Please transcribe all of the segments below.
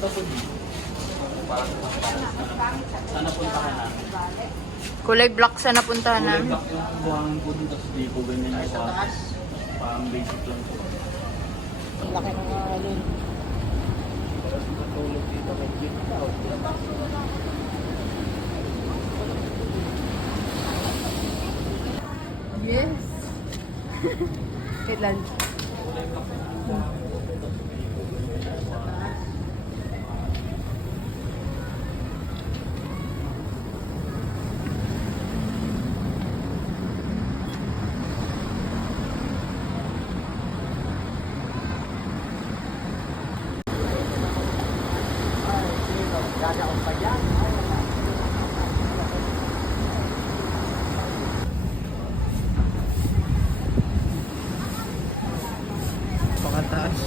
Maganda po dito. Sana puntahan namin. Kulay black sa napuntahan Kulay namin. black yung buhangin po dun, tapos di po ganyan yung taas. Parang basic lang po. Ang laki ng alin. Tapos matulog dito kay Jim Tao. Yes. Wait lang. Kulay black yung buhangin po dun, tapos di po ganyan yung taas. Pakataas.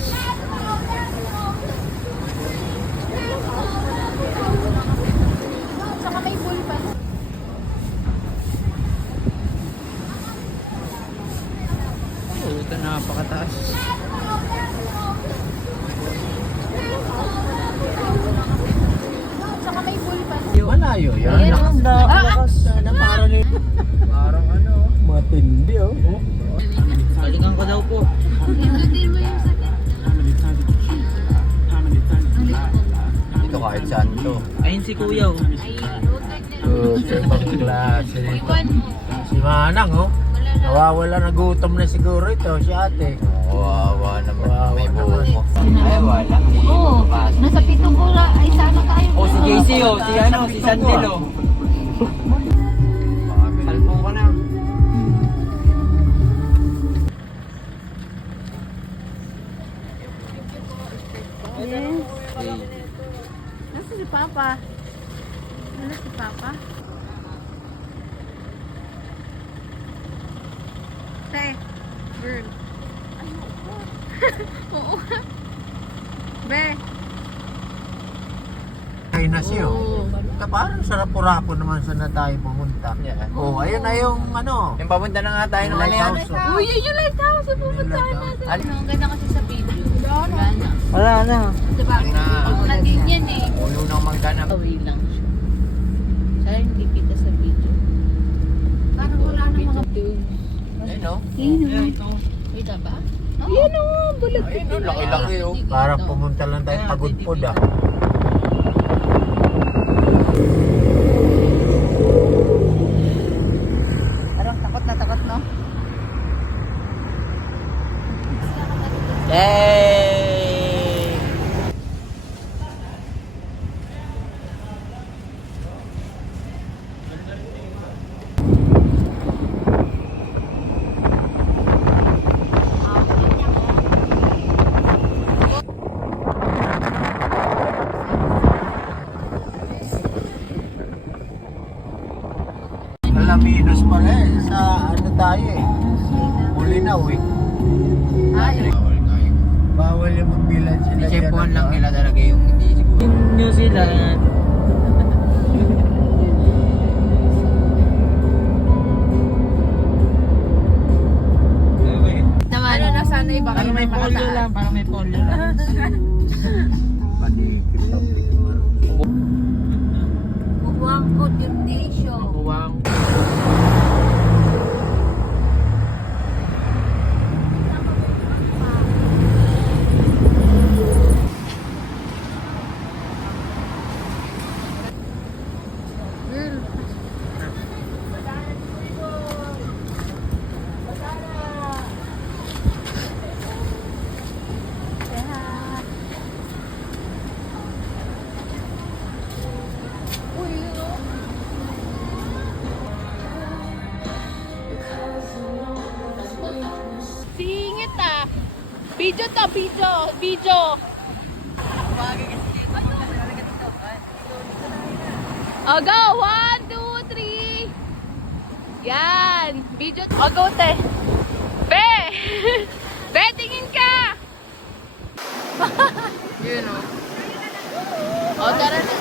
Saka may pool pa. Oo, ito napakataas. Saka may pool pa. Malayo yan. Ayan, Lakas na. Lakas na. Parang ano. Matindi oh. Balikan ko daw po. Pindutin mo yung sa Ito kahit saan to. Ayun si Kuya. Oh. Ibang klase nito. Iwan mo. Si Manang oh. Nawawala na gutom na siguro ito si ate. Wawa naman. May buho mo. Ay wala. Oo. Nasa pitong kura. Ay sana tayo. Oh, si JC oh. Si ano, si Sandil oh. Salpo ka na. Yes. Nasa si Papa? Nasa si Papa? Te, girl. Ay, oo. Oo. Be. Ay na siyo. Oo. Parang sarap purapo naman saan na tayo pumunta. Yeah. Oh, ayun na yung ano. Yung papunta na nga tayo ng ano yan. Uy, yun yung lighthouse. Yung pupuntahan natin. Ano, ang ganda kasi sa video. Wala na. Wala na. Diba? Na din yan eh. Ulo nang magkanap. Away lang siya. Sana hindi kita sa video. Parang wala na mga Ayun no? Wait ba? Yan o, bulag. Ayun no, laki-laki oh. Parang pumunta lang tayo pagudpod ah. Parang takot na takot, no? Yay! Alaminos pala eh. Sa ano tayo eh. Ulinaw eh. Ay, Bawal yung magbilan sila dyan. Chepuan lang nila talaga yung hindi siguro. New Zealand. naman. Ano na sana iba kayo may polio lang, parang may polio lang. Panikit sa picture. Buwang ko gymnasium. Buwang. Girl. Singit ah. Video to, video. Oh, go! 1, 2, 3. Yan. Video. Oh, go, te. Be! Be, tingin ka! Yun, oh. Oh, tara na.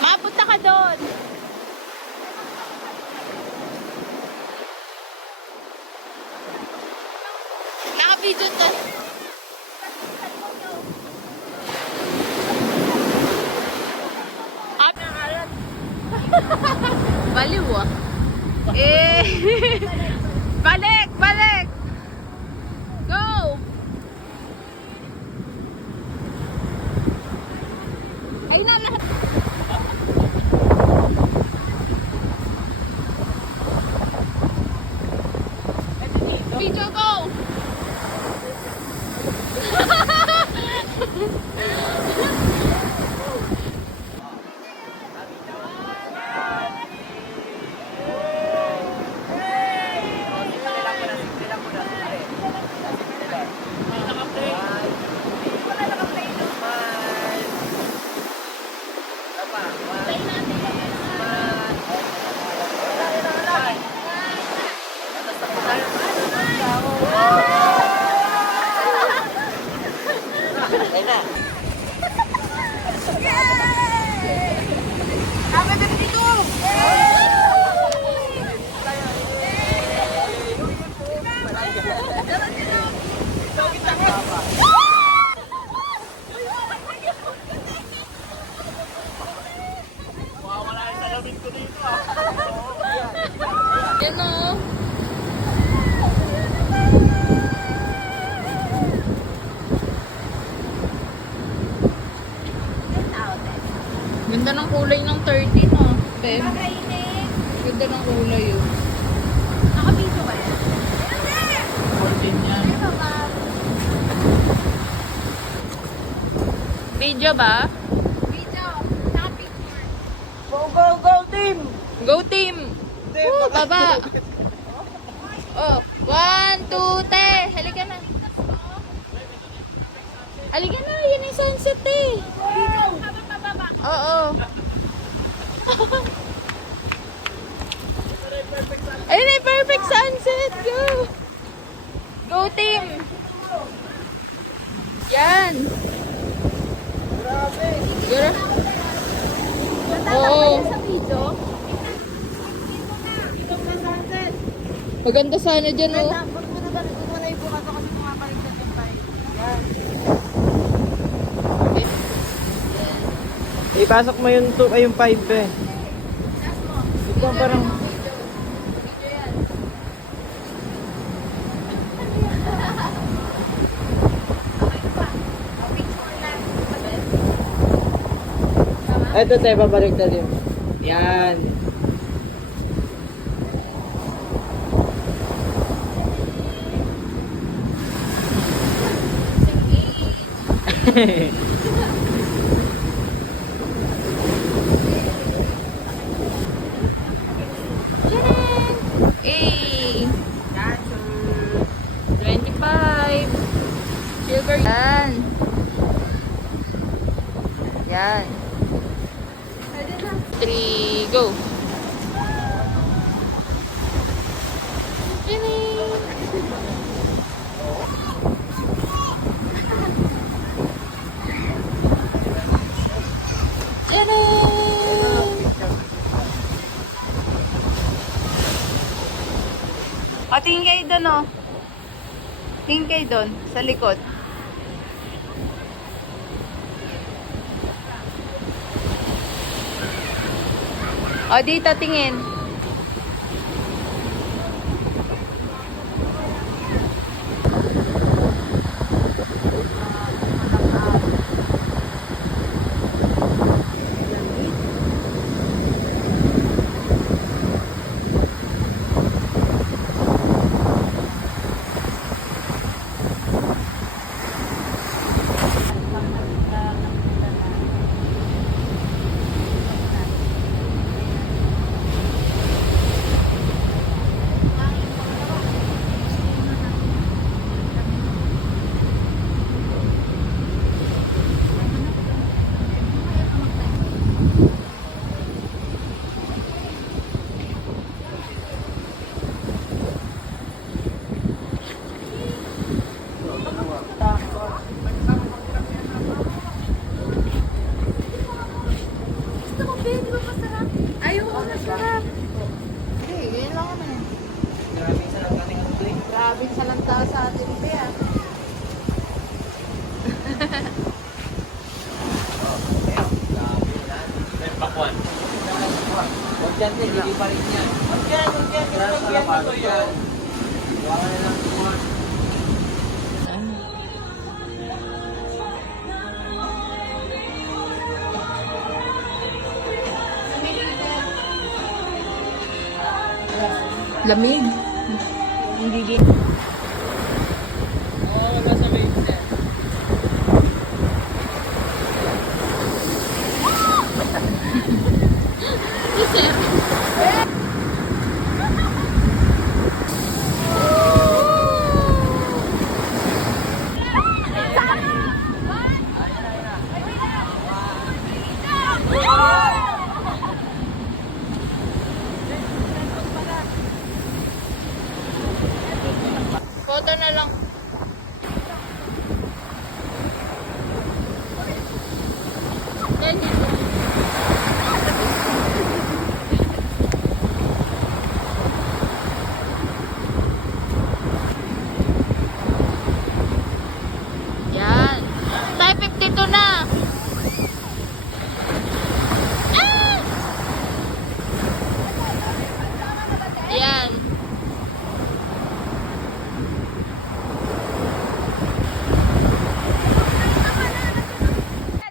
Mapunta na. Tama na dito! Yan o. Ganda ng kulay ng 30 no. Bem. Ganda ng kulay yun. Nakapito ba yan? 14 yan. Video ba? Video. Naka-picture. Go team! Woo, baba! Oh, 1, 2, 3! Halika na! Halika na! Yan yung sunset eh! Video. Habang pababa. Oo! Ayun na yung perfect sunset! Go! Go team! Yan! Grabe! Oo! Sa video. Maganda sana dyan oh! Huwag mo na ganun. Huwag mo na ibukas ako kasi pumapaliktad yung tayo. Ipasok mo yung 2 ay yung 5 eh. Ito parang ito tayo babaliktad yun. Yan. Eh! 25! Silver! Yan! Yan! 3, go! Chining! Chining! O, tingin kayo doon, o. Tingin kayo doon, sa likod. O, dito, tingin. Grabing salanta sa atin, Bea. Pakwan. Huwag yan, hindi pa rin yan. Huwag yan. Ito yan. Wala na lang tuwan. Lamig. Hindi din. Wala sa may Dito na. Ah! Ayan.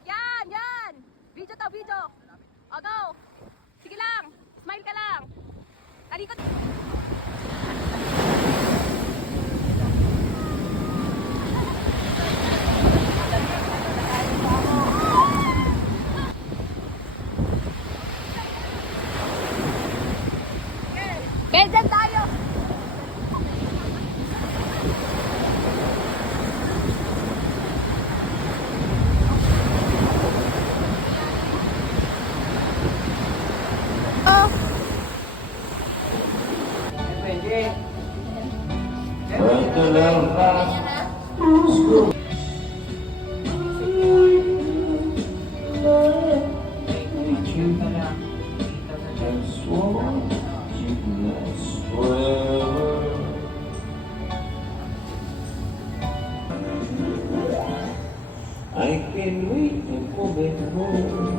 Yan, yan. Video to, video. O, go. Sige lang. Smile ka lang. Talikod. Belgian tayo. Oh. I can wait for better home.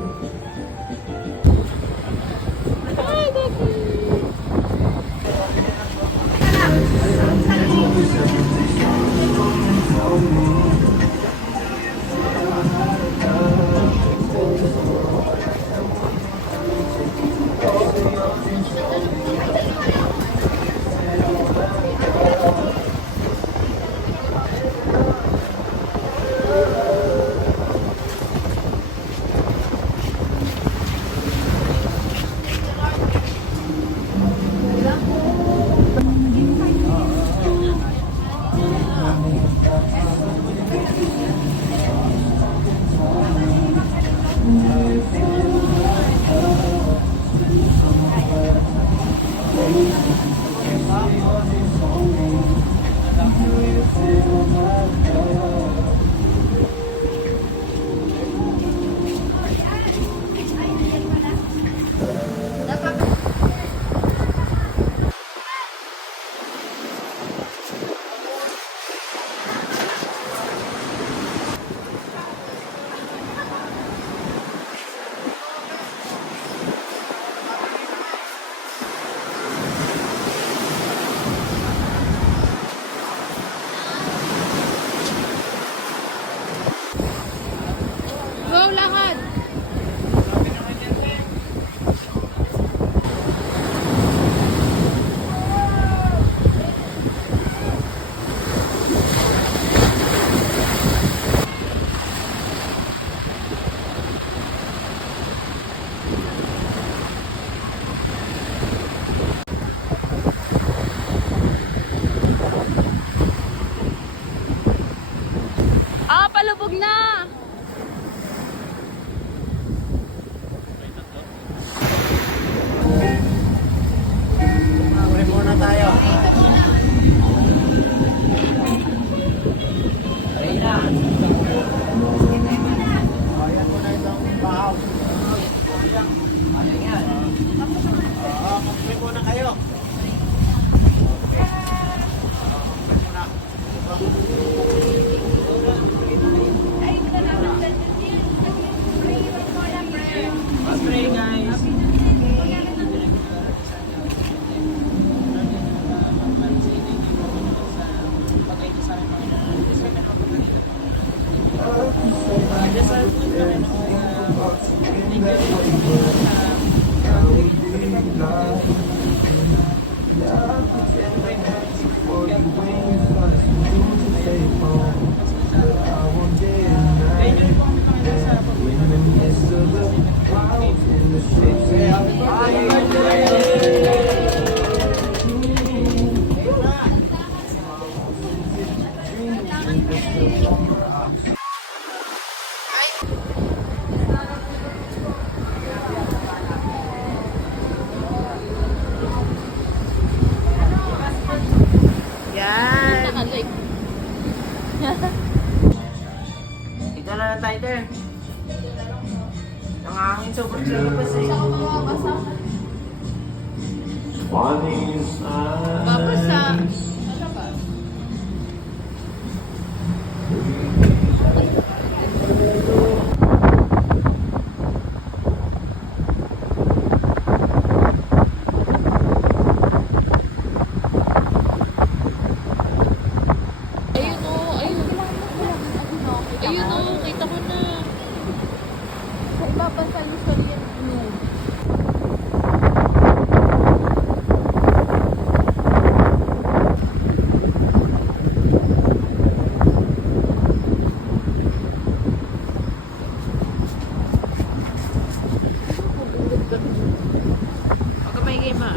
Go lahat. Ah, palubog na. Uwi muna tayo. Reyna. Ayan mo na itong bahaw. Ano yan? Oo, mag-uwi muna kayo. Yan. Dito na lang tayo, Ter. Nangangin sobrang sa labas eh. Babasa. Ayun o, kita ko na. Sa ibabasa niyo sa liyan mo. Huwag ka maingay ma.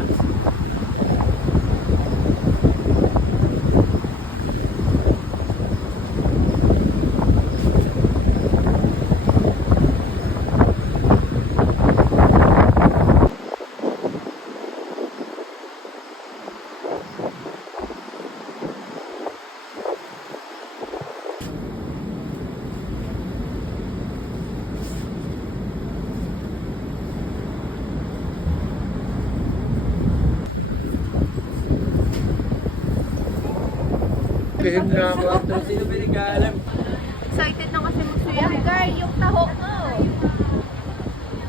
Excited na kasi magsuya. Guy, yung taho ko.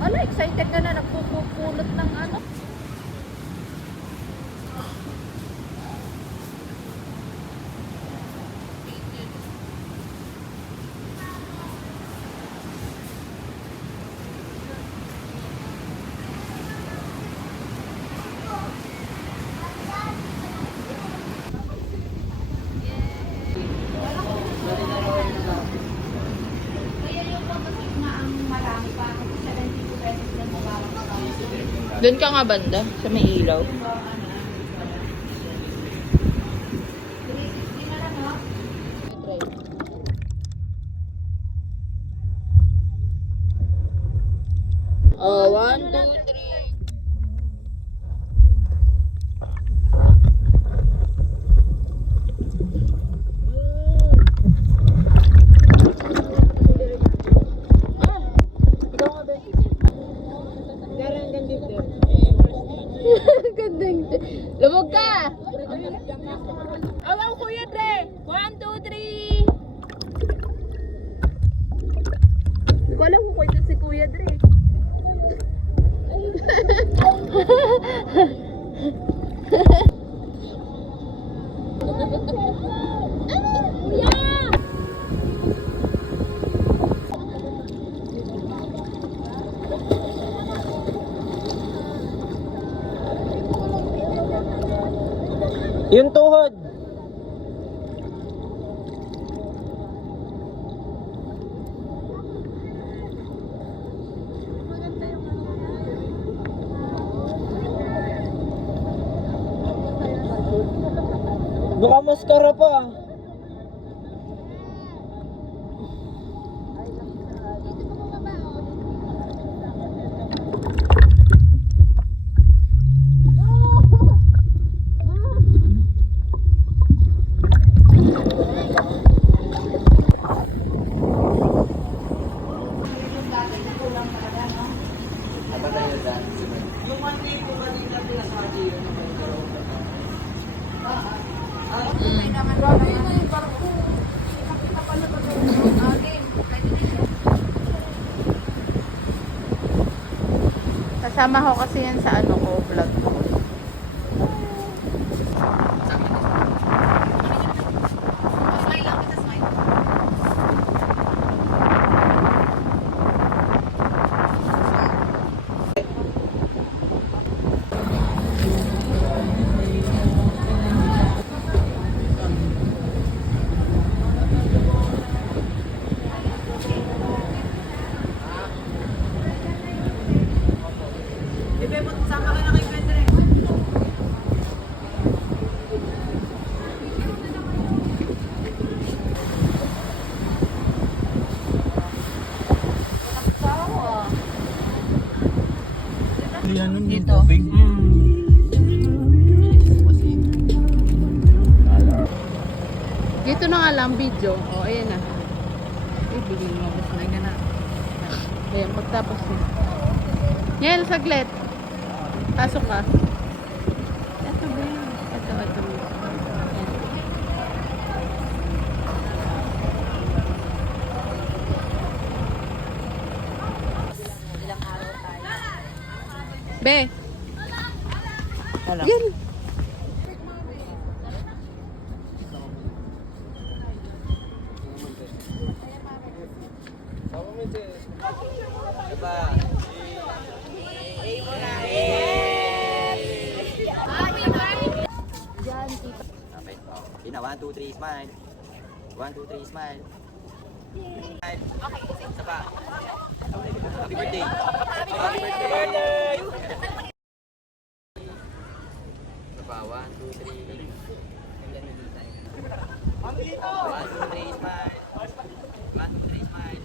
Wala, excited ka na. Nagpupulot ng ano. Doon ka nga banda, sa may ilaw. Oh, 1, 2, 3. Gandang. Lumog ka! Awaw, Kuya Dre! 1, 2, 3! Hindi ko alam kung kwento si Kuya Dre. Yung tuhod. Baka maskara pa. Kasama ko kasi yan sa ano ko, vlog ko. Dito. Dito na nga lang video. O, ayan na. Ay, bigil mo. Mas na na. Ayan, pagtapos na. Yan, saglit. Pasok ka. Ito ba yun? Ito. Ayan. Be. Yan. Diba? Okay. Okay na, 1, 2, 3, smile. 1, 2, 3, smile. Smile. Okay, isa pa. Happy birthday. Happy birthday. Isa pa, 1, 2, 3. 1, 2, 3, smile. 1, 2, 3, smile.